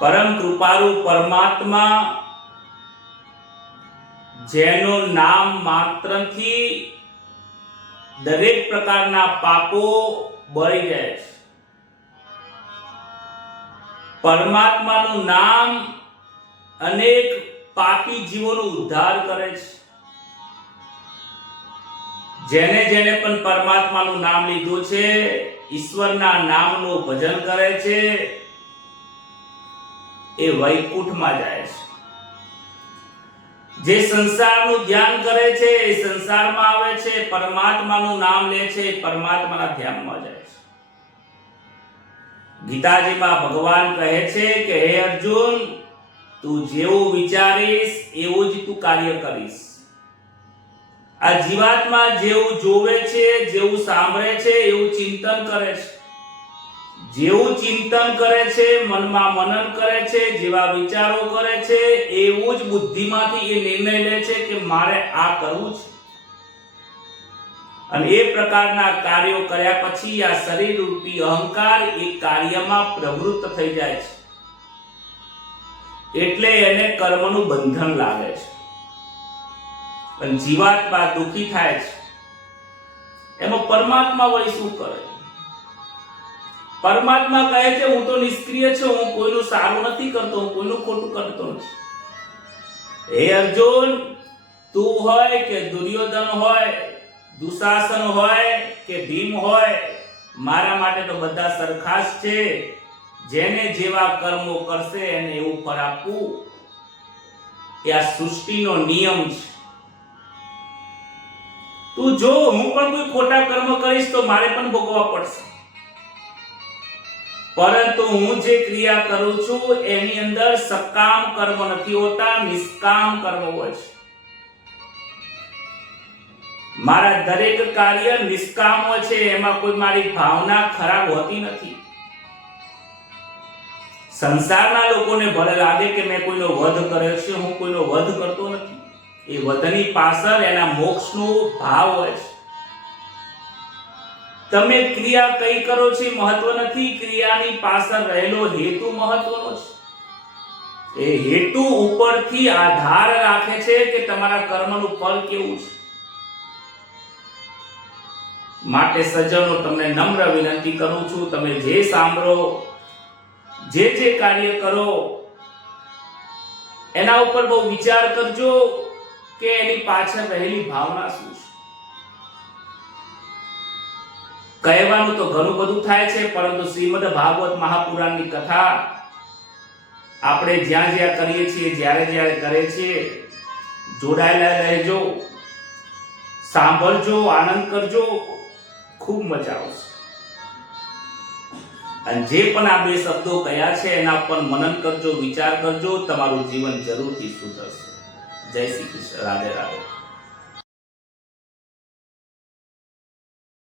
પરમ કૃપાળુ પરમાત્મા, જેનું નામ માત્રથી દરેક પ્રકારના પાપો બળી જાય છે. પરમાત્માનું નામ અનેક પાપી જીવોનો ઉદ્ધાર કરે છે. જેને જેને પણ પરમાત્માનું નામ લીધું છે, ઈશ્વરના નામનું ભજન કરે છે એ વૈકુંઠમાં જાય છે. જે સંસારનું ધ્યાન કરે છે, એ સંસારમાં આવે છે, પરમાત્માનું નામ લે છે પરમાત્માના ધ્યાનમાં જાય છે. ગીતાજીમાં ભગવાન કહે છે કે, હે અર્જુન, તું જેવું વિચારીશ, એવું જ તું કાર્ય કરીશ. આ જીવાત્મા જેવું જોવે છે, જેવું સાંભળે છે, એવું ચિંતન કરે છે. જેવું ચિંતન કરે છે, મનમાં મનન કરે છે, જેવા વિચારો કરે છે, એવું જ બુદ્ધિમાંથી એ નિર્ણય લે છે કે મારે આ કરવું છે. અને એ પ્રકારના કાર્યો કર્યા પછી આ શરીર રૂપી અહંકાર એ કાર્યમાં પ્રવૃત્ત થઈ જાય છે. એટલે એને કર્મનું બંધન લાગે છે. પણ જીવાત્મા દુઃખી થાય છે. એમાં પરમાત્મા વળી શું કરે? પરમાત્મા કહે છે, હું તો નિષ્ક્રિય છું, હું કોઈનું સારું નથી કરતો, હું કોઈનું ખોટું કરતો નથી. હે અર્જુન, તું હોય કે દુર્યોધન હોય, દુશાસન હોય કે ભીમ હોય, મારા માટે તો બધા સરખા જ છે. જેને જેવા કર્મો કરશે, એને એવું ફળ આપવું એ આ સૃષ્ટિનો નિયમ છે. તું જો, હું પણ કોઈ ખોટા કર્મ કરીશ તો મારે પણ ભોગવવા પડશે. પરંતુ હું જે ક્રિયા કરું છું, એની અંદર સકામ કર્મ નથી હોતા, નિષ્કામ કર્મ હોય છે. મારા દરેક કાર્ય નિષ્કામ હોય છે, એમાં કોઈ મારી ભાવના ખરાબ હોતી નથી. સંસારના લોકોને ભલે લાગે કે મેં કોઈનો વધ કર્યો છે, હું કોઈનો વધ કરતો નથી. એ વધની પાછળ એના મોક્ષનો ભાવ હોય છે. તમે ક્રિયા કઈ કરો છો મહત્વ નથી. ક્રિયાની પાછળ રહેલો હેતુ મહત્વનો છે. એ હેતુ ઉપરથી આધાર રાખે છે કે તમારા કર્મનું ફળ કેવું છે. માટે સજ્જનો, તમને નમ્ર વિનંતી કરું છું, તમે જે સાંભળો, જે જે કાર્ય કરો, એના ઉપર બહુ વિચાર કરજો કે એની પાછળ રહેલી ભાવના શું છે. કહેવાનું તો ઘણું બધું થાય છે, પરંતુ શ્રીમદ ભાગવત મહાપુરાણની કથા આપણે જ્યાં જ્યાં કરીએ છીએ, જ્યારે જ્યારે કરીએ છીએ જોડાયેલા રહેજો, સાંભળજો, આનંદ કરજો, ખૂબ મજા આવશે. અને જે પણ આ બે શબ્દો કયા છે, એના પર મનન કરજો, વિચાર કરજો, તમારું જીવન જરૂરથી સુધરશે જય શ્રી કૃષ્ણ. રાધે રાધે.